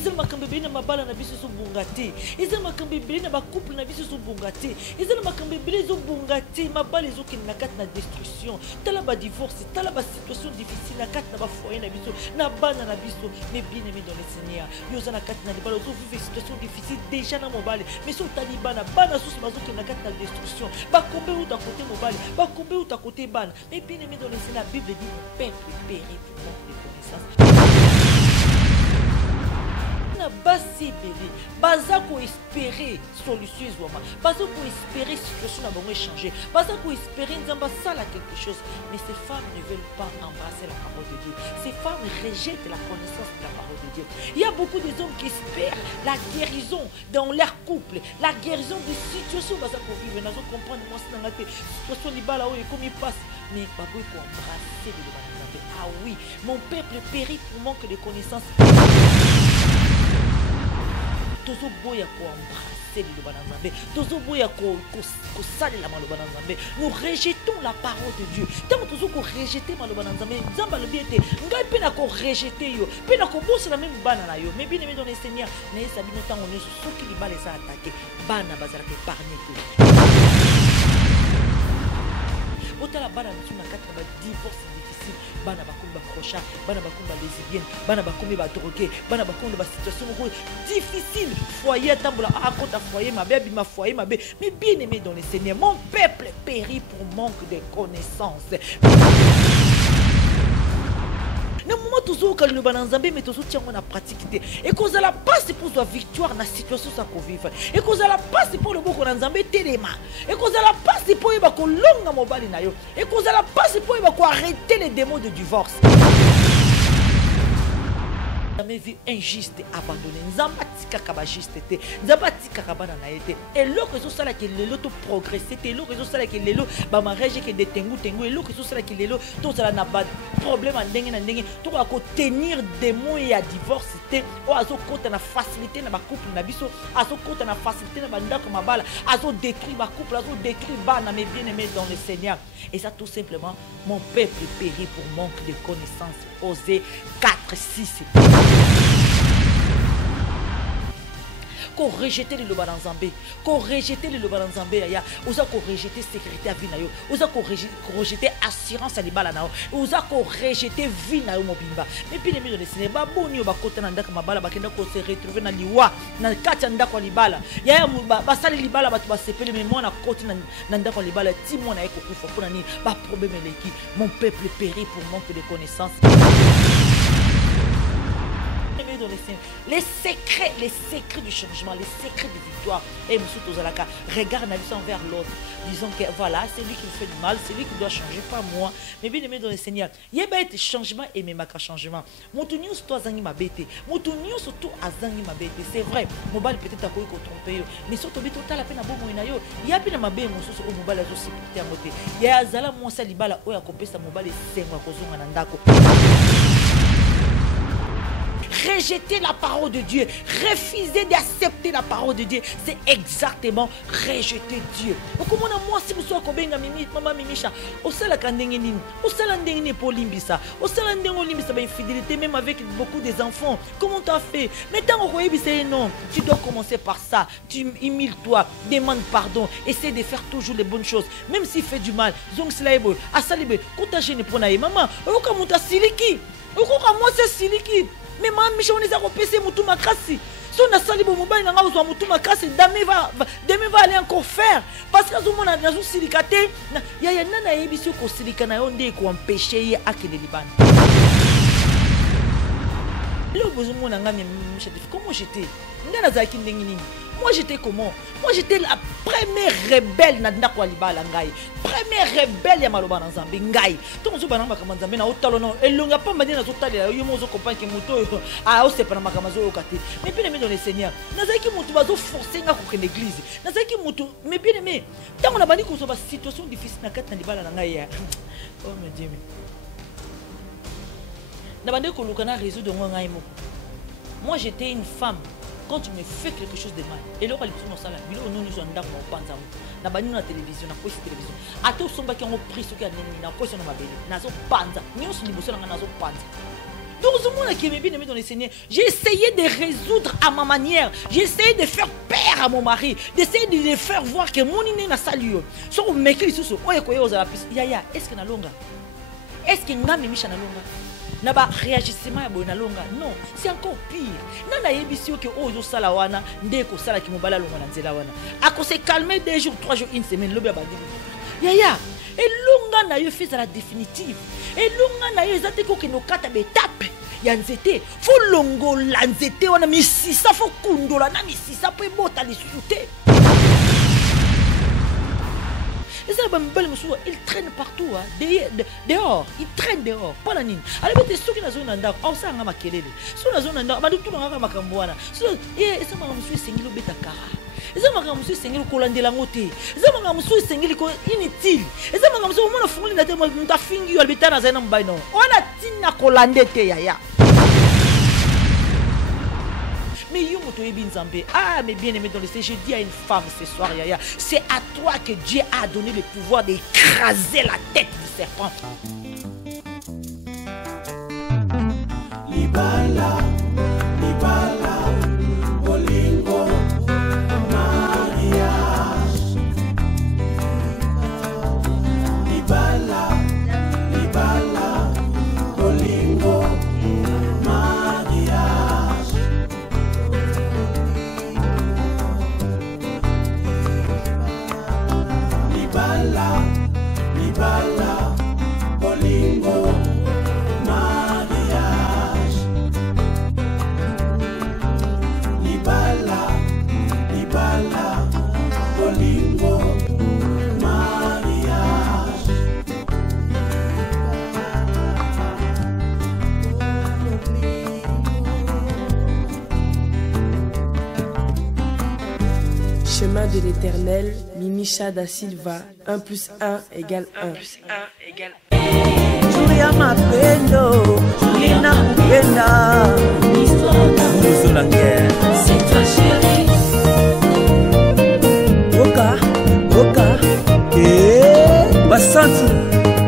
ezali makambo ebele na mabala na biso ezobunga te, ezali makambo ebele na bacouple na biso ezobunga te, ezali makambo ebele ezobunga te, mabala ezokende na kati na destruction, tala badivorce, tala basituation difficile na kati na bafoyer na biso na bana na biso. Mais bien aimé dans le Seigneur, yoza na kati na libala ozovive situation difficile déjà na mobile, mais so tali bana susu bazokende na kati na destruction, bakombe uta côté mobile, bakombe uta côté bana. Mais bien aimé dans le Seigneur, la Bible dit mon peuple périt pour manque de connaissance. Basi bébé, baza ko espérer solution ezwama, baza ko espérer situation na bango changer, baza ko espérer nzamba sala quelque chose. Mais ces femmes ne veulent pas embrasser la parole de Dieu. Ces femmes rejettent la connaissance de la parole de Dieu. Il y a beaucoup de hommes qui espèrent la guérison dans leur couple, la guérison des situations baza ko vivre, nazo comprendre moi c'est dans la situation libala o comme il passe, mais pas pour embrasser le libala. Ah oui, mon peuple périt pour manque de connaissance. Tozo boya ko embrasser le bananzambe, tozo boya ko sale la malo bananzambe. Nous rejetons la parole de Dieu. Tant tozo ko rejeter malo bananzambe, nzamba le biete, ngai pena ko rejeter yo, pena ko bossa la même bana na yo. Mais bien aimé dans le Seigneur, na yesa bino tant on est sur qui li bale sa attaquer, bana bazala ke épargner tout. Otala bana na kati na divorce difficile, bana bakomba crochat, bana bakomba lesbienne, bana bakomba ba drogué, bana bakomba ba situation difficile, foyer tambola à compte foyer ma bébé ma foyer ma bébé. Mais bien aimé dans le Seigneur, mon peuple périt pour manque de connaissances. Le moment toujours que le bananzambe mais toujours tient en pratique et qu'on a la passe pour la victoire dans la situation ça qu'on vivre et qu'on a la passe pour le beaucoup bananzambe téléma et qu'on a la passe pour y ba ko longa mobali na yo et qu'on a la passe pour y ba ko arrêter les démons de divorce. Jamais vu injuste abandonné, nzamba tika kaba juste te, nzamba tika kaba na été et l'autre que ça là que le lot progresser te, l'autre que ça là que le lot ba mariage que de tengu et l'autre que ça là que le lot tout ça là na pas problème en ndenge na ndenge tout à tenir des mots et à divorce te o azo compte na facilité na ba couple na biso azo compte na facilité na ba ndako mabala azo détruire ba couple azo détruire bana mais bien aimé dans le Seigneur et ça tout simplement mon peuple périt pour manque de connaissances. Osée 4:6. Qu'on rejeter le lobanzambé, qu'on rejeter le lobanzambé aya, osa qu'on rejeter sécurité à vie na yo, osa qu'on rejeter assurance à libala na yo, osa qu'on rejeter vie na yo mobimba. Mais puis les millions de ciné ba boni ba kota na ndaka mabala ba kenda ko se retrouver na liwa na kati ya ndako libala. Ya ba sali libala ba tu ba sepele mais moi na koti na ndako libala ti moi na eko kufa pour nani ba problème leki. Mon peuple périt pour manque de connaissances. Les secrets du changement, les secrets de victoire. Et monsieur Tozalaka, regarde la vie envers l'autre. Disons que voilà, c'est lui qui me fait du mal, c'est lui qui doit changer, pas moi. Mais bien aimé dans le Seigneur, il y a un changement et même un changement. Mon tout news, toi, Zangi m'a bêté. Mon tout news, surtout à Zangi m'a bêté. C'est vrai, mon bal peut-être à quoi il tromper. Mais surtout, il y a peine à bon moyen. Il y a peine à ma bête, mon sous au mobile à aussi pour te moter. Il y a Zala, mon salibala, ou à couper sa mobile et c'est moi, Kozon Anandako. Rejeter la parole de Dieu, refuser d'accepter la parole de Dieu, c'est exactement rejeter Dieu. Comment moi si vous soyez comme maman Mimisha, au seul kandengini, au seul ndengini pour limbisa, au seul ndengo limbisa ba infidélité même avec beaucoup des enfants. Comment tu as fait? Maintenant au c'est non, tu dois commencer par ça. Tu humile-toi, demande pardon, essaie de faire toujours les bonnes choses, même s'il fait du mal. Donc c'est là ebo, asalibe, quand tu gêné pour naï maman, au comme tu as siliki, au comme moi c'est siliki. Mais maman Michel on les a repérés mutu makasi. Si on a sali bon mobile na ngazo mutu makasi demain va aller encore faire parce que tout le monde a nazo silikate ya nana yebiso ko silikana yo ndé ko empêcher akele liban. Le besoin na ngami Michel comment j'étais ndana zaki ndengi nini. Moi j'étais comment? Moi j'étais la première rebelle na ndako libala ngai. Première rebelle ya maloba na Nzambe ngai. Donc zo bana makama Nzambe na otalo no elonga pa mbadi na zotalela yo mozo comprendre que moto ah o sepa na makama zo okate. Mais bien aimé dans le Seigneur. Nazaki mutu bazo forcer nga ko ke l'église. Nazaki mutu mais bien aimé. Tant on a bani ko so ba situation difficile na kati na libala na ngai ya. Oh mon Dieu. Na bande ko lukana résoudre ngai moko. Moi j'étais une femme. Quand tu me fais quelque chose de mal, et là, on s'en il nous nous en d'accord, on pense à nous. La télévision, la télévision. À tout son bac, on pris ce qu'il y a dans la question de ma belle. Nazo panza, nous sommes libérés dans nazo panza. Donc, ce monde qui est bien aimé dans le Seigneur, j'ai essayé de résoudre à ma manière. J'ai essayé de faire peur à mon mari, d'essayer de le faire voir que mon inné n'a salué. Si vous mettez les sous, Yaya, est-ce que na longa? Est-ce que nga mimisha na longa? Na ba réagissement ya na longa? Non, c'est encore pire. Nana yebisi que ozo sala wana, ndeko sala ki mobala longa na nzela wana. Ako se calmer 2 jours, 3 jours, 1 semaine, lobi abadi. Yaya, et longa na yo fait à la définitive. Et longa na yo ezate ko ke no kata betape. Ya nzete, fo longo la nzete wana misisa fo kundola na misisa po ebota lisusu te. Il traîne partout, hein. Dehors, il traîne dehors. Pas la nine. Alors, tu es sûr qu'il y a une zone d'or. On s'en a ma kelele. Sur la zone d'or, tout le monde a ma cambouana. Et ça m'a monsieur Sengilo Betakara. Et ça m'a monsieur Sengilo Colande Langote. Et ça m'a monsieur Sengilo inutile. Et ça m'a monsieur Mono Fouli n'a pas fini à l'habitat dans un homme baino. On a tina Colande Yaya. Mais yo moto yebi nzambe. Ah, mais bien aimé dans le Seigneur, je dis à une femme ce soir, Yaya, c'est à toi que Dieu a donné le pouvoir d'écraser la tête du serpent. Libala, Libala, Bolingo, mariage. Libala, Libala, Bolingo, mariage. Libala, Libala, Bolingo, mariage. Libala, Libala, Bolingo, mariage. Chemin de l'éternel, Mimicha da Silva, 1 + 1 = 1. Julia Mapendo, Julina Kupenda, Mousso la guerre. C'est toi chérie. Oka, Oka, Basanti,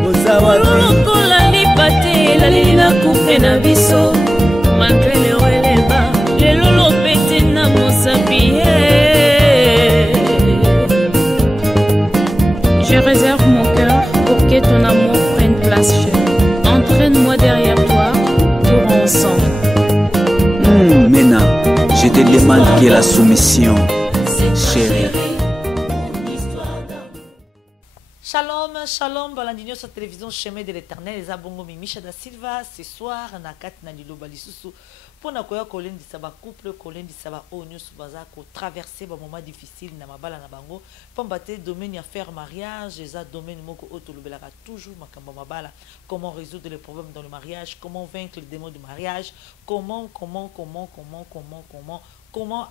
Ozawa. Lokola lipate, la lina kupena biso, malgré le releva, le lolo pete na mosapi. Je réserve mon cœur pour que ton amour prenne place chez nous. Entraîne-moi derrière toi, courons ensemble. Mena, je te demande qui est la soumission, chérie. Shalom, shalom, balandinyo sur télévision Chemin de l'éternel, les abongo Mimicha da Silva, ce soir, na kat na lilo balisusu, pour na koya kolen di saba couple, kolen di saba onyo subaza ko traverser ba moment difficile na mabala na bango, pambate domaine ya faire mariage, eza domaine moko auto lobelaka toujours makamba mabala, comment résoudre les problèmes dans le mariage, comment vaincre le démon du mariage, comment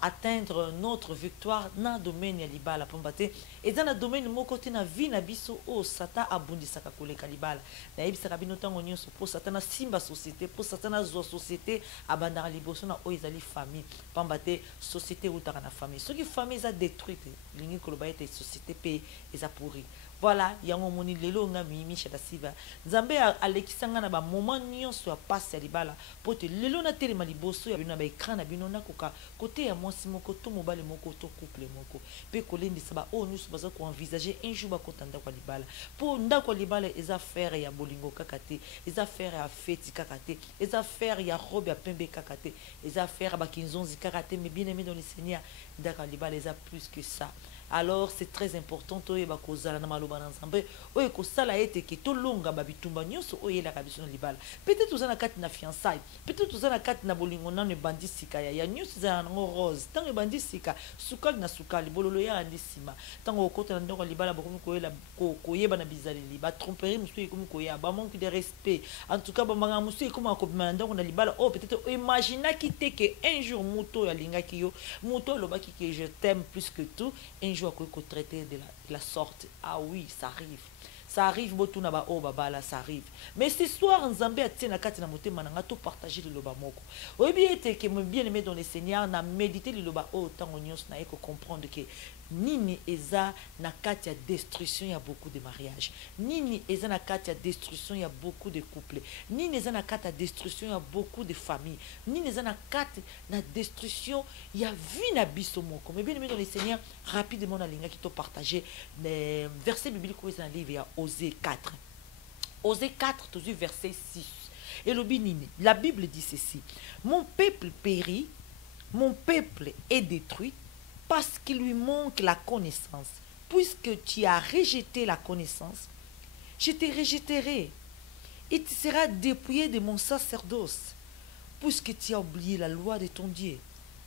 atteindre notre victoire dans le domaine ya libala pambate et dans le domaine mo côté na vie na biso o satan abundisaka koleka libala na yebisaka bino tango nyonso po satan na simba société po satan na zo société abandaka liboso na o ezali famille pambate société utaka na famille soki famille eza détruite lingi koloba ete société pe eza pourri. Voilà, yango moni lelo nga Mimicha da Silva. Nzambe alekisanga na ba moment nyonso ya passe ya libala. Pote lelo na telema liboso ya bino ba écran na bino na koka côté ya mwasi moko to mobale moko to couple moko. Pe kolendisa ba o nyonso baza ko envisager un jour ba kotanda kwa libala. Po ndako libala eza faire ya bolingo kakate, eza faire ya feti kakate, eza faire ya robe ya pembe kakate, eza faire ba kinzonzi kakate, mais bien aimé dans le Seigneur, ndako libala eza plus que ça. Alors c'est très important to yeba kozala na maloba na nzambe oye kosala ete ke to longa babitumba nyonso oye la kabiso na libala peut-être uzana kati na fiançailles peut-être uzana kati na bolingo na ne bandisika ya nyonso za na rose tango bandisika sukali na sukali bololo ya andisima tango okota na ndoko libala bokomi koyela koyeba na bizaleli ba tromperie musu ekomi koya ba manque de respect en tout cas ba manga musu ekomi akobima ndoko na libala oh peut-être imagina ki te que un jour moto ya lingaki yo moto lobaki que je t'aime plus que tout un jour à traiter de la sorte. Ah oui, ça arrive. ça arrive botuna ba o babala ça arrive mais ce soir nzambe atie na kati na motema nanga to partager liloba moko oyebi ete ke bien aimé dans le Seigneur na méditer liloba o tango nyos na eko comprendre que nini eza na kati ya destruction ya beaucoup de mariages nini eza na kati ya destruction ya beaucoup de couples nini eza na kati ya destruction ya beaucoup de familles nini eza na kati na destruction ya vie na biso moko mais bien aimé dans le Seigneur rapidement na linga qui to partager les versets bibliques dans le livre ya Osée 4 Osée 4 tout verset 6 et le binini la Bible dit ceci mon peuple périt mon peuple est détruit parce qu'il lui manque la connaissance. Puisque tu as rejeté la connaissance, je te rejetterai et tu seras dépouillé de mon sacerdoce. Puisque tu as oublié la loi de ton Dieu,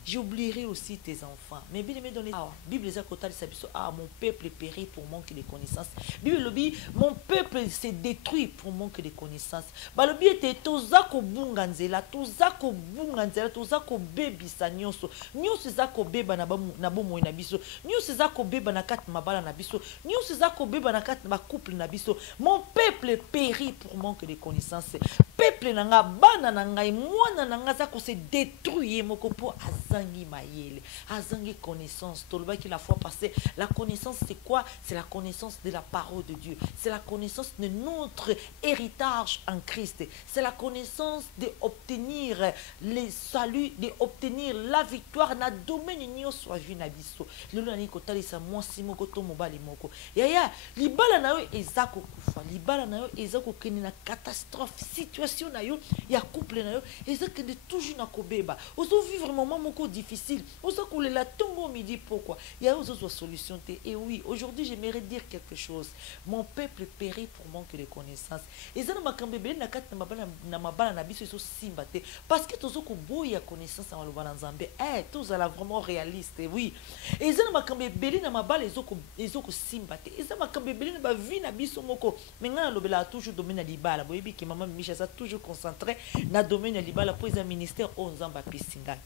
j'oublierai aussi tes enfants. Mais bien aimé dans les Bible les akota de sabiso mon peuple périt pour manque de connaissances. Bible le dit mon peuple s'est détruit pour manque de connaissances. Ba le bi était tozako bunganzela, tozako bunganzela, tozako bebisa nyonso. Nyonso zako beba na bomo na biso. Nyonso zako beba na kat mabala na biso. Nyonso zako beba na kat ma couple na biso. Mon peuple périt pour manque de connaissances. Peuple nanga bana nanga mwana nanga zako se détruit moko po azangi mayele, azangi connaissance. Tolba qui la fois passée, la connaissance c'est quoi? C'est la connaissance de la parole de Dieu. C'est la connaissance de notre héritage en Christ. C'est la connaissance d'obtenir le salut, d'obtenir la victoire na domaine nyo soit vu na biso. Lelo na kotali sa mwasi moko to mobali moko. Yaya, libala na yo ezako kufa, libala na yo ezako keni na catastrophe situation na yo ya couple na yo ezako de toujours na kobeba. Ozo vivre un moment moko difficile. Ozo kolela tongo midi pourquoi? Il y a ozo solution te. Et oui, aujourd'hui j'aimerais dire quelque chose. Mon peuple périt pour manque de connaissances. Ezana makambe bele na kat na mabala na biso so simbate parce que tozo ko boya connaissance en lobana nzambe. Tous ala vraiment réaliste. Oui. Ezana makambe bele na mabala ezoko simbate. Ezana makambe bele na ba vie na biso moko. Menga lobela toujours domaine na libala. Boyebi ki maman Micha ça toujours concentré na domaine na libala pour les ministères au nzamba pisinga.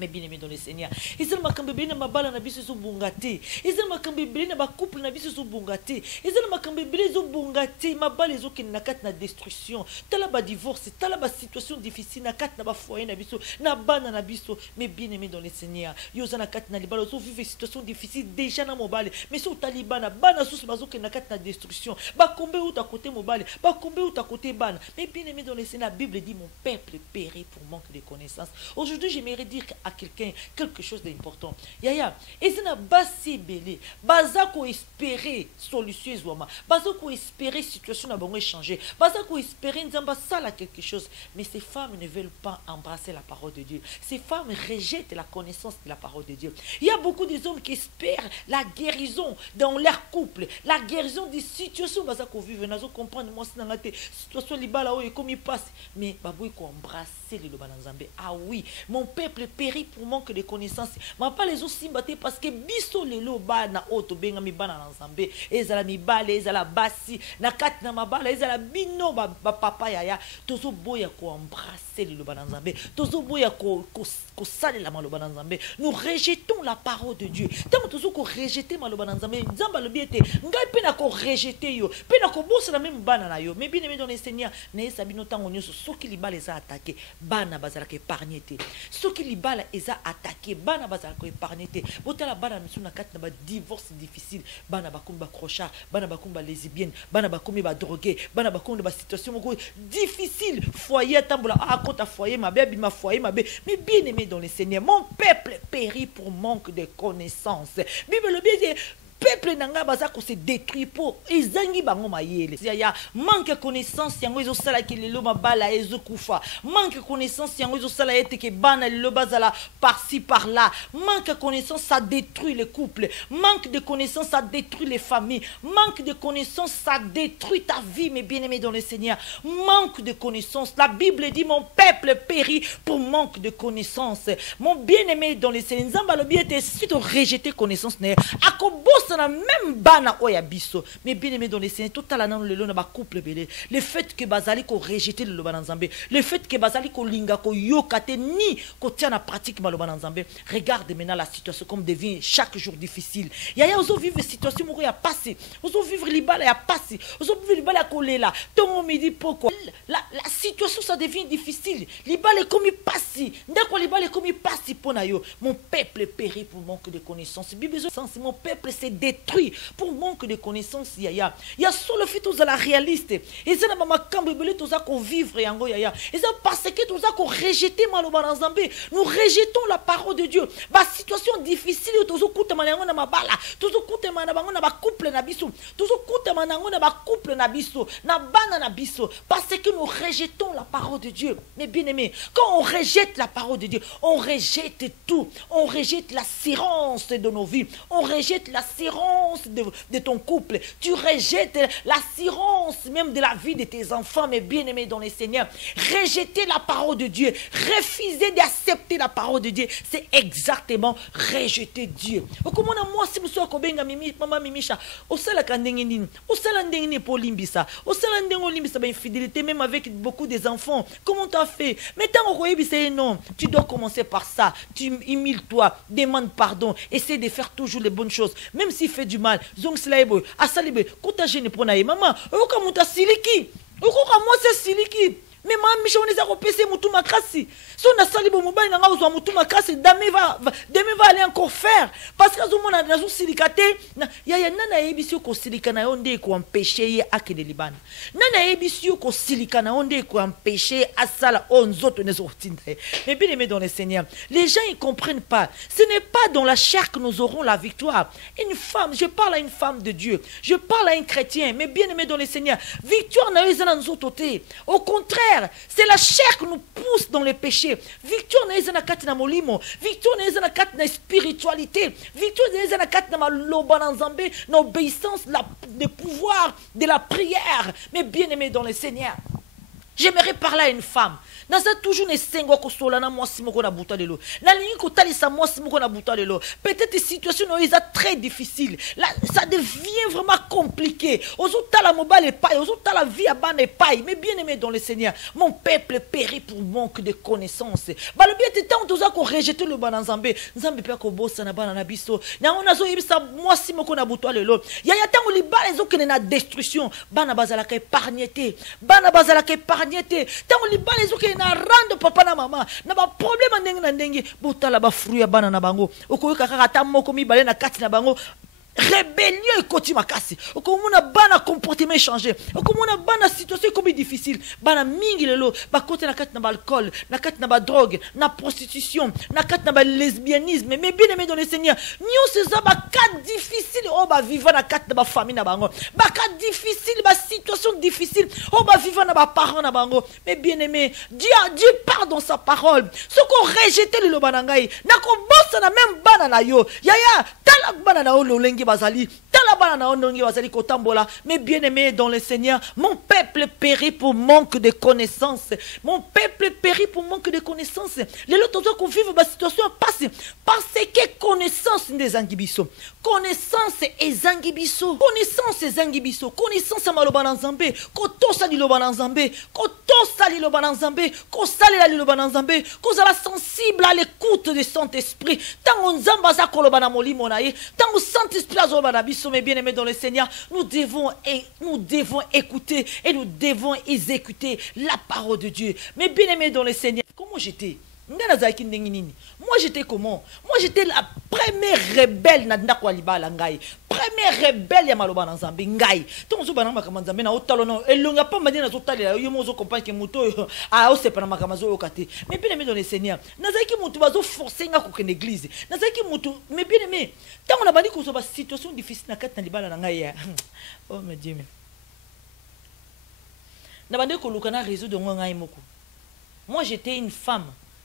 Mais bien aimé dans le Seigneur. Ils ont makambe beli na mabala na biso so bungate. Ils ont makambe beli na ba couple na biso so bungate. Ils ont makambe beli zo bungate. Mabala zo ki na kat na destruction. Tala ba divorce, tala ba situation difficile na kat na ba foyer na biso, na bana na biso. Mais bien aimé dans le Seigneur. Yo za na kat na libala zo vivre situation difficile déjà na mobile. Mais so talibana bana sous bazo ki na kat na destruction. Ba kombe ou ta côté mobile, ba kombe ou ta côté bana. Mais bien aimé dans le Seigneur, la Bible dit mon peuple périt pour manque de connaissances. Aujourd'hui, j'aimerais dire à quelqu'un quelque chose d'important. Yaya, et c'est na basi belé, bazako espérer solution ezwama, bazako espérer situation na bongo changer, bazako espérer nzamba sala quelque chose, mais ces femmes ne veulent pas embrasser la parole de Dieu. Ces femmes rejettent la connaissance de la parole de Dieu. Il y a beaucoup des hommes qui espèrent la guérison dans leur couple, la guérison des situations bazako vivre, nazo comprendre moi c'est na situation libala o comme il passe, mais baboui ko embrasser le lobanzambe. Ah oui, mon peuple périt pour manque de connaissances. Ma pas les aussi batté parce que biso lelo ba na auto benga mi bana nzambe ezala mi bale ezala basi na kat na mabala ezala bino ba papa yaya tozo boya ko embrasser le bana nzambe tozo boya ko sale la maloba nzambe. Nous rejetons la parole de Dieu. Tant tozo ko rejeter maloba nzambe nzamba lo biete ngai pe na ko rejeter yo pe na ko bossa na même bana na yo mais bien aimé dans le Seigneur na esa bino tango nyoso soki libala eza attaqué bana bazala ke épargner te soki libala eza attaqué bana bazala ko épargner te botala bana misu na kat na ba divorce difficile bana bakumba crochat bana bakumba lesbienne bana bakumba ba drogué bana bakumba ba situation moko difficile foyer tambola akota foyer mabe bima foyer mabe mais bien aimé dans le Seigneur mon peuple périt pour manque de connaissances. Bible le bien peuple nanga bazako se détruit pour ezangi bango mayele ya manque connaissance yango ezo sala ki lelo mabala ezo kufa manque connaissance yango ezo sala ete ke bana lelo bazala par-ci par-là manque connaissance ça détruit les couples manque de connaissance ça détruit les familles manque de connaissance ça détruit ta vie mes bien-aimés dans le Seigneur manque de connaissance la Bible dit mon peuple périt pour manque de connaissance mon bien-aimé dans le Seigneur nzamba lo biete si tu rejeter connaissance ne akobo na même bana oya biso. Mais bien aimé dans les Seigneur, tout à l'heure le lona ba couple belé. Le fait que bazali ko rejeter le loba nzambe, le fait que bazali ko linga ko yokate ni ko tient na pratique maloba nzambe. Regarde maintenant la situation comme devient chaque jour difficile. Yaya ozo vivre situation moko ya passé. Ozo vivre libala ya passé. Ozo vivre libala kolela. Tongo midi pourquoi la situation ça devient difficile. Libala comme il passe. Ndako libala comme il passe pour na yo. Mon peuple périt pour manque de connaissances. Mon peuple s'est détruit pour manque de connaissances. Yaya. Ya solo fit aux la réaliste. Et ça na mama kambo belé toza ko vivre yango yaya. Et ça parce que toza ko rejeter maloba nzambe. Nous rejetons la parole de Dieu. Ba situation difficile tozo kuta manango na mabala. Tozo kuta manango na ba couple na biso. Tozo kuta manango na ba couple na biso. Na bana na biso. Parce que nous rejetons la parole de Dieu. Mais bien aimé, quand on rejette la parole de Dieu, on rejette tout. On rejette l'assurance de nos vies. On rejette l'assurance de ton couple. Tu rejettes l'assurance même de la vie de tes enfants, mes bien-aimés dans le Seigneur. Rejeter la parole de Dieu, refuser d'accepter la parole de Dieu, c'est exactement rejeter Dieu. Comment moi si vous soyez kobenga maman Mimisha, au sala kandengeni, au sala ndengeni pour limbisa, au sala ndengo limbisa ba infidélité même avec beaucoup des enfants. Comment tu as fait? Mais tant que non, tu dois commencer par ça. Tu humile-toi, demande pardon, essaie de faire toujours les bonnes choses, même s'il fait du mal. Zong slaebo, asalibe, kota jene ponaye maman, oka muta siliki, oka moi c'est siliki. Mais maman Michel on est à repasser mutu makasi. Si on a sali bon mobile nanga ozo mutu makasi, demain va aller encore faire parce que zo mona nazo silikate ya nana ebisi ko silikana onde ko empêcher ake de Liban. Nana ebisi ko silikana onde ko empêcher asala onzoto nezo tinda. Mais bien aimé dans le Seigneur, les gens ils comprennent pas. Ce n'est pas dans la chair que nous aurons la victoire. Une femme, je parle à une femme de Dieu. Je parle à un chrétien, mais bien aimé dans le Seigneur, victoire na ezana nzototé. Au contraire, c'est la chair qui nous pousse dans les péchés. Victoire n'est pas na molimo. Victoire n'est pas na spiritualité. Victoire n'est pas na loba nzambe, na obéissance, le pouvoir de la prière. Mais bien aimé dans le Seigneur, j'aimerais parler à une femme. Naza toujours ne sengo ko sola na mwasi moko na buta lelo. Na lingi ko talisa mwasi moko na buta lelo. Peut-être situation no est très difficile. Là ça devient vraiment compliqué. Ozo tala mobile paille, ozo tala vie à bane paille. Mais bien aimé dans le Seigneur, mon peuple périt pour manque de connaissances. Ba le bien temps toza ko rejeter le bananzambe. Nzambe pe ko bossa na bana na biso. Na on azo yebisa mwasi moko na buta lelo. Ya tango li bala ezo kene na destruction. Bana bazala ka épargneté. Bana bazala ka épargneté. Tango li bala ezo kene na rando papa na mama na ba problème ndenge na ndenge botala ba fruit ya bana na bango okoyoka kaka ta moko mibale na kati na bango rébellion ekoti makasi okomona bana comportement changer okomona bana situation comme difficile bana mingi lelo ba kote na kati na ba alcool na kati na ba drogue na prostitution na kati na ba lesbianisme mais bien aimé dans le Seigneur nyonso ça ba cas difficile o ba vivre na kati na ba famille na bango ba cas difficile ba situation difficile o ba vivre na ba parents na bango mais bien aimé Dieu parle dans sa parole ce qu'on rejeter le lobanangai na ko bossa na même bana na yo yaya tala bana na o lengi bazali talabana na ondongi bazali kotambola mais bien aimé dans le Seigneur mon peuple périt pour manque de connaissances mon peuple périt pour manque de connaissances les autres qu'on vivent ba situation passée parce que connaissance des angibiso connaissance et zangibiso connaissance maloba na nzambe kotosa liloba na nzambe kotosa liloba na nzambe kosalela liloba na nzambe kozala sensible à l'écoute du Saint-Esprit tango nzamba za koloba na molimo na ye tango Saint-Esprit mais bien aimé dans le Seigneur, nous devons écouter et nous devons exécuter la parole de Dieu. Mais bien aimé dans le Seigneur, comment j'étais? Moi j'étais comment? Moi j'étais la première rebelle na ndako libala ngai. Première rebelle ya maloba na nzambe ngai. Ton zo bana makama nzambe na otalo no elonga pa madina zo talela yo mozo comprendre que moto a o se pana makama zo okate. Mais bien aimé dans le Seigneur, nazaki mutu bazo forcer nga ko ken église. Nazaki mutu mais bien aimé, tant on a bandi ko so ba situation difficile na kati na libala na ngai ya. Oh mon Dieu. Na bandi ko lukana réseau de ngai moko. Moi j'étais une femme.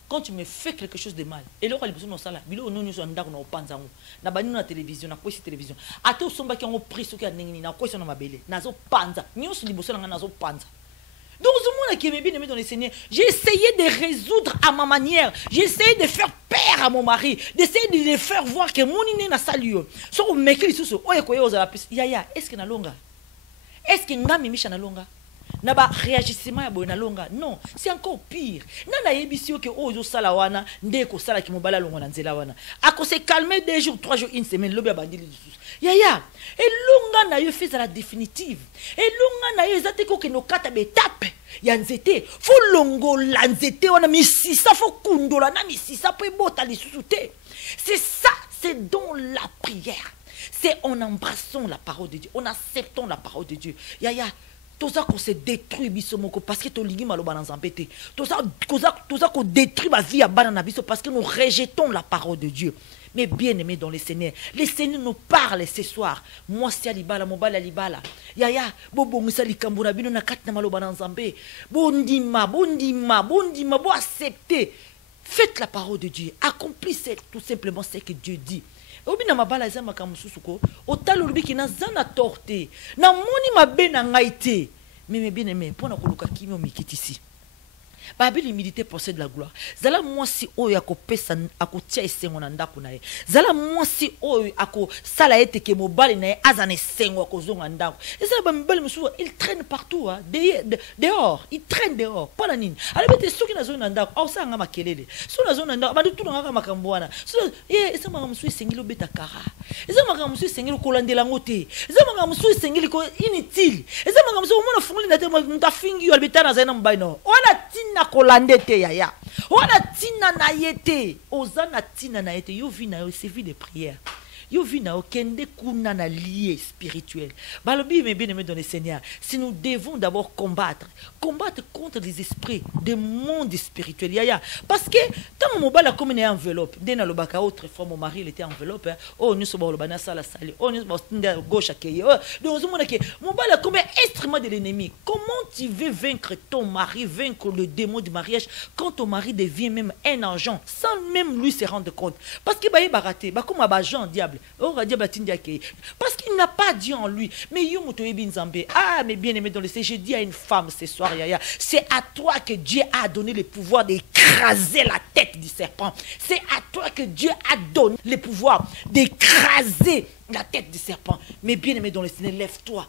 Quand tu me fais quelque chose de mal, et là, il y a sala, bilo no nous on na panzango, na bani na télévision, na kwesi télévision. Ato somba ki on pris so ki nengini na kwesi na mabele, nazo panza. Nyos liboso na nazo panza. Donc ce monde qui est bien aimé dans le Seigneur, j'ai essayé de résoudre à ma manière. J'ai essayé de faire peur à mon mari, d'essayer de le faire voir que mon inné n'a sali. So on m'écrit sur ce, oye koye aux alapis. Yaya, est-ce que na longa? Est-ce que nga mimisha na longa? Na ba réagissement ya boy na longa? Non, c'est encore pire. Nana yebisi que ozo sala wana, ndeko sala ki mobala longa na nzela wana. Ako se calmer 2 jours, 3 jours, une semaine, lobi abandili lisusu. Yaya, et longa na yo fait à la définitive. Et longa na yo ezate ko ke no kata betape. Ya nzete, fo longo la nzete wana misisa fo kundola na misisa po ebota lisusu te. C'est ça, c'est dans la prière. C'est en embrassant la parole de Dieu, en acceptant la parole de Dieu. Yaya, tout ça qu'on se détruit bisomoko parce que to ligi maloba dans embêté. Tout ça qu'on détruit ma vie à banana biso parce que nous rejetons la parole de Dieu. Mais bien aimé dans le Seigneur nous parle ce soir. Moi c'est alibala mobala libala. Yaya, bobo musali kambuna bino na kat na maloba dans zambé. Bondima, bo accepter. Faites la parole de Dieu. Accomplissez tout simplement ce que Dieu dit. Obina mabala za makamususuko otalo lubiki na zana torte na moni mabe na ngaite mais bien aimé pona koluka kimio mikitisi Babili humilité possède la gloire. Zala moi si oyo akopesa akotia esengo na ndako na ye. Zala moi si oyo ako sala ete ke mobali na ye azane esengo akozonga ndako. Ezala ba mibali musuwa il traîne partout hein, dehors, il traîne dehors. Pona nini? Ale bete soki na zona ndako, au sanga makelele. So na zona ndako, ba tout nga makambo wana. So esa maka musuwa sengilo beta kara. Esa maka musuwa sengilo kolandela ngote. Esa maka musuwa sengilo ko inutile. Esa maka musuwa mona funguli na te mutafingi yo albeta na zaina mbaino. Ona tina kolande te yaya. Ona tina na yete. Ozana tina na yete. Yo vi na yo c'est vie de prière. Yo vi na yo kende kuna na lié spirituel. Balobi mais bien aimé dans le Seigneur. Si nous devons d'abord combattre contre les esprits des mondes spirituels yaya. Parce que tant mon bala comme une enveloppe. Dena lo baka autre fois mon mari il était enveloppe. Hein. Oh nous sommes bana sala sali. Oh nous sommes gauche à qui. Oh donc mon bala comme instrument de l'ennemi. Comment tu veux vaincre ton mari, vaincre le démon du mariage quand ton mari devient même un agent sans même lui se rendre compte. Parce que bah baraté, bah comme un agent diable. Parce qu'il n'a pas Dieu en lui. Mais ah, mais bien aimé dans le Seigneur, je dis à une femme ce soir, Yaya, c'est à toi que Dieu a donné le pouvoir d'écraser la tête du serpent. C'est à toi que Dieu a donné le pouvoir d'écraser la tête du serpent. Mais bien aimé dans le Seigneur, lève-toi.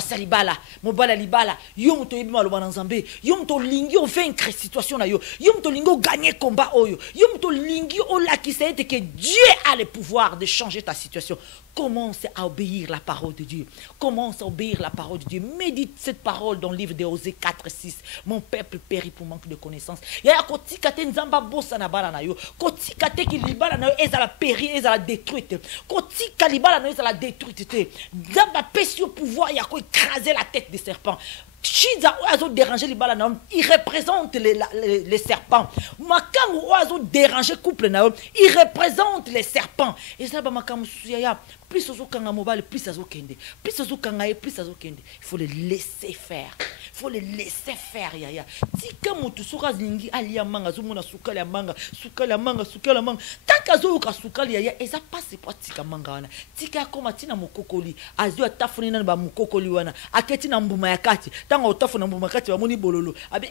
Salibala, mobala libala, yom to yebima loba nzambe, yom to lingi o vaincre situation na yo, yom to lingo gagner combat oyo, yom to lingi o la qui sait que Dieu a le pouvoir de changer ta situation. Commence à obéir la parole de Dieu. Commence à obéir la parole de Dieu. Médite cette parole dans le livre de Osée 4:6. Mon peuple périt pour manque de connaissance. Yaya koti kate nzamba bossa na bala na yo, koti kate ki libala na yo ezala péri, ezala détruite. Koti kalibala na yo ezala détruite. Nzamba pesi au pouvoir ya ko écraser la tête des serpents. Chiza oazo déranger les balles, il représente les serpents. Makam oazo déranger couple na, il représente les serpents. Et ça ba makam suya plus ozo kanga mobile plus azo kende. Plus ozo kanga plus azo kende. Il faut le laisser faire. Il faut le laisser faire yaya. Tika mutu soka zingi alia manga zo mona sukali ya manga, sukali ya manga. Tant kazo ka sukali yaya, eza passe pas tika manga wana. Tika koma tina mokokoli, azo atafuni na ba mokokoli wana. Aketi na mbuma ya kati. Tant otafuna mbuma kati ba moni bololo. Abi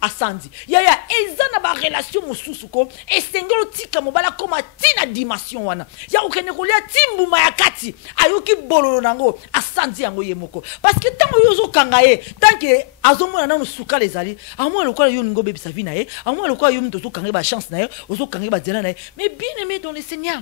asandi. Yaya eza na ba relation mususuko, esengelo tika mobala koma tina dimension wana. Ya ukene kolia timbuma ya kati, ayoki bololo nango, asandi yango yemoko. Parce que tant yozo kangaye, tant que azomona na suka les ali, amwa lokola yo ngo bebisa vie na ye, amwa lokola yo mto kangaye ba chance na ye, ozo kangaye ba dela na ye. Mais bien aimé dans le Seigneur.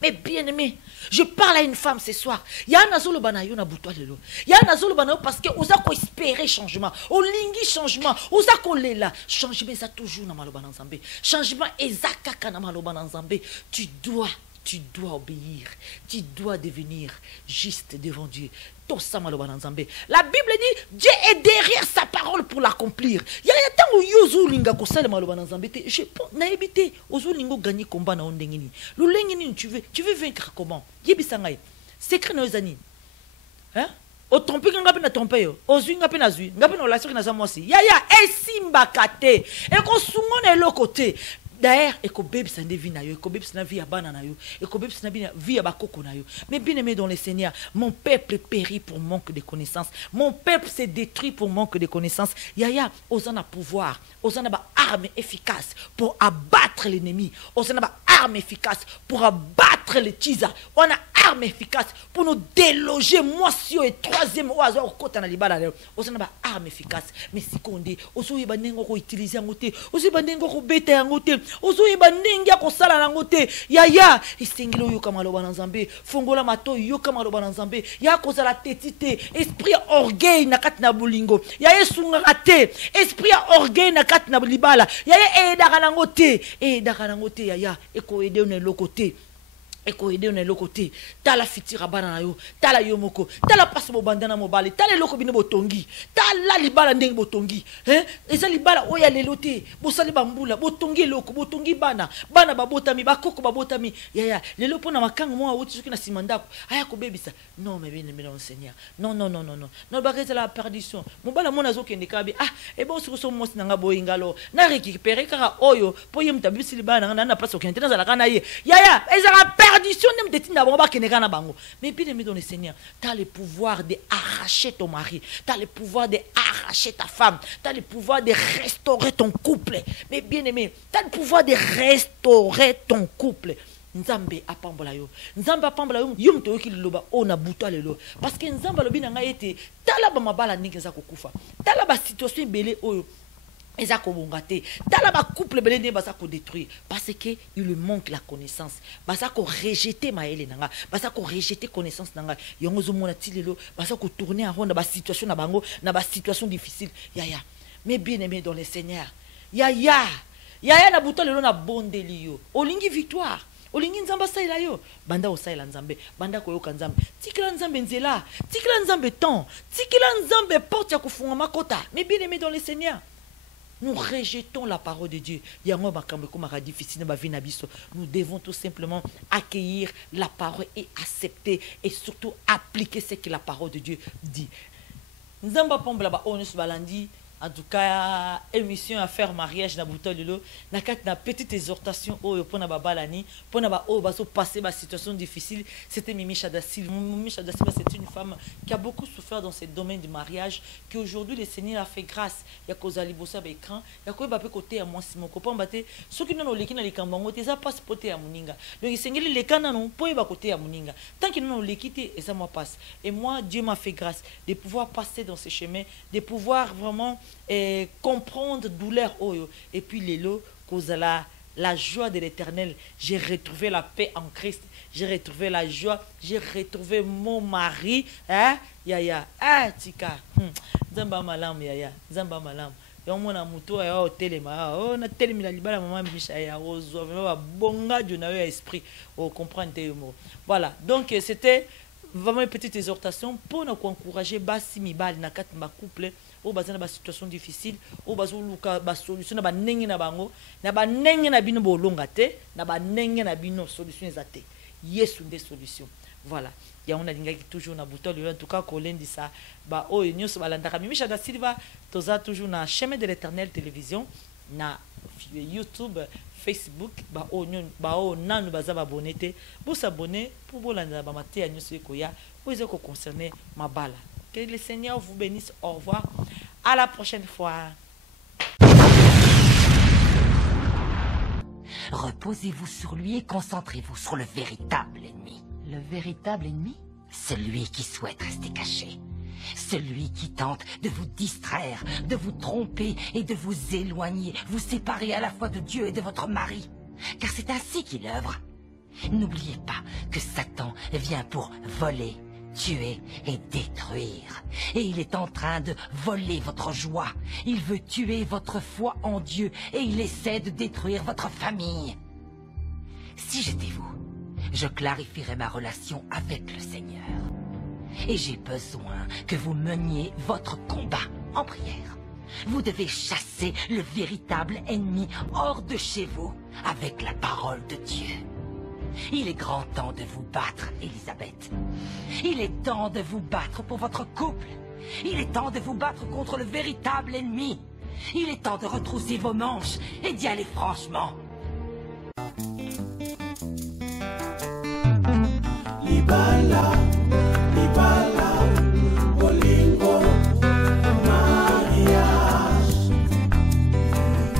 Mais bien aimé, je parle à une femme ce soir. Il y a un azolo banayo na butwa lelo. Il y a un azolo banayo parce que oza ko espérer changement. O lingi changement, oza ko lela. Changement ça toujours na maloba nzambe. Changement ezakaka na maloba nzambe. Tu dois obéir. Tu dois devenir juste devant Dieu. La Bible dit Dieu est derrière sa parole pour l'accomplir. Il y a un temps où yozo linga ko sala maloba nzambe te. Je na ebité ozo lingo gagner combat na ondengini. Lo lengini tu veux vaincre comment? Yebisa ngai. Secret na ozani. Hein? O trompe ngapi na trompe yo. Ozu ngapi na zui. Ngapi na relation na za mosi. Ya esimba kate. E ko sungo na lokote. D'ailleurs, ekobebisa nde vie na yo, ekobebisa na vie ya bana na yo, ekobebisa na vie ya bakoko na yo. Mais bien aimé dans le Seigneur, mon peuple périt pour manque de connaissances. Mon peuple s'est détruit pour manque de connaissances. Yaya, osana pouvoir, osana ba arme efficace pour abattre l'ennemi. Osana ba arme efficace pour abattre les tisa. On a arme efficace pour nous déloger moisio et troisième oiseau au côté na libala. Osana ba arme efficace. Mais si konde, oso yeba nengo ko utiliser ngote, oso yeba nengo ko beta ngote, oso yeba nengo ko sala ngote. Yaya, isengilo yo kama loba nzambe, fongola mato yo kama loba nzambe. Ya ko la tétité, esprit orgueil na kat na bolingo. Yaya sunga te, esprit orgueil na kat na libala. Yaya edaka ngote, yaya eko ede na lokote. Eko ede na lokote, tala fitira bana na yo, tala yo moko, tala passe bo bandana mobali, tala loko bino botongi, tala libala ndenge botongi, eza libala oya lelote, bosali bambula, botongi loko, botongi bana babotami, bakoko babotami, yaya, lelo pona makanga mo awuti soki na simandako, aya ko bebisa. Non mais bien aimé dans le Seigneur. Non. Non bakete la perdition. Mobala mona zo kende kabi, e bon soko so mos nanga boyingalo, na récupérer kara oyo, po yem tabisi libala na place okente na zala kana ye. Yaya, ezara perdition nem detina bon ba keneka na bango. Mais bien aimé dans le Seigneur, tu as le pouvoir de arracher ton mari, tu as le pouvoir de arracher ta femme, tu as le pouvoir de restaurer ton couple. Mais bien aimé, tu as le pouvoir de restaurer ton couple. Nzambe apambola yo. Nzambe apambola yo. Yo mto yoki liloba ona buta lelo. Parce que nzambe lobi na nga ete tala ba mabala ndenge za kokufa. Tala ba situation belé oyo. Eza ko bongate. Tala ba couple belé ndenge baza ko détruire parce que il lui manque la connaissance. Baza ko rejeter maele nanga. Baza ko rejeter connaissance nanga. Yongo zo mona tilelo baza ko tourner en rond na ba situation na bango, na ba situation difficile. Yaya. Mais bien aimé dans le Seigneur. Yaya na buta lelo na bondeli yo. Olingi victoire. Olingi nzamba saila yo banda osaila nzambe banda koyoka nzambe tikila nzambe nzela tikila nzambe temps tikila nzambe porte ya kufunga makota. Mais bien aimé dans le Seigneur, nous rejetons la parole de Dieu. Yango makambo komaka difficile ba vie na biso. Nous devons tout simplement accueillir la parole et accepter et surtout appliquer ce que la parole de Dieu dit. Nzamba pomba ba onus balandi. En tout cas, émission à faire mariage na bouton lelo na kat na petite exhortation oyo pona babalani pona ba o baso passer ba situation difficile. C'était Mimi Chada Silva. Mimi Chada Silva, c'est une femme qui a beaucoup souffert dans ce domaine du mariage, qui aujourd'hui le Seigneur a fait grâce. Ya kozali bossa ba écran, ya ko ba pe côté à moi Simon ko mbate soki nono leki na likambo ngote za passe poté ya muninga. Donc sengeli lekana non po ba côté ya muninga. Tant qu'il nono lekité et ça moi passe. Et moi Dieu m'a fait grâce de pouvoir passer dans ce chemin, de pouvoir vraiment et comprendre douleur oyo. Et puis l'élo kozala la joie de l'Éternel. J'ai retrouvé la paix en Christ, j'ai retrouvé la joie, j'ai retrouvé mon mari, yaya tika zamba malam yaya zamba malam yo mona muto ya telema na telemi la libala maman Micha ya ozo vraiment bonga Dieu na yo esprit o comprendre te mo. Voilà, donc c'était vraiment une petite exhortation pour nous encourager basi mibali na kat ma couple o bazana ba situation difficile o bazuluka ba solution na ba nengi na bango na ba nengi na bino bolonga te na ba nengi na bino solution ezate yesu nde solution. Voilà, ya on a linga qui toujours na bouton en tout cas kolendi ça ba o nyos balandaka Mimi Chada Silva toza toujours na chemin de l'Éternel télévision na YouTube, Facebook, ba o nanu baza ba bonete, bo s'abonner pour bolanda ba maté nyos ekoya, vous êtes concerné ma bala. Que le Seigneur vous bénisse. Au revoir. À la prochaine fois. Reposez-vous sur lui et concentrez-vous sur le véritable ennemi. Le véritable ennemi? Celui qui souhaite rester caché. Celui qui tente de vous distraire, de vous tromper et de vous éloigner, vous séparer à la fois de Dieu et de votre mari. Car c'est ainsi qu'il œuvre. N'oubliez pas que Satan vient pour voler, tuer et détruire. Et il est en train de voler votre joie. Il veut tuer votre foi en Dieu et il essaie de détruire votre famille. Si j'étais vous, je clarifierais ma relation avec le Seigneur. Et j'ai besoin que vous meniez votre combat en prière. Vous devez chasser le véritable ennemi hors de chez vous avec la parole de Dieu. Il est grand temps de vous battre, Elisabeth. Il est temps de vous battre pour votre couple. Il est temps de vous battre contre le véritable ennemi. Il est temps de retrousser vos manches et d'y aller franchement. Libala, libala, bolingo, mariage.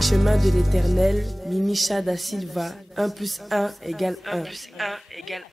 Chemin de l'éternel, Mimicha da Silva, 1 + 1 = 1.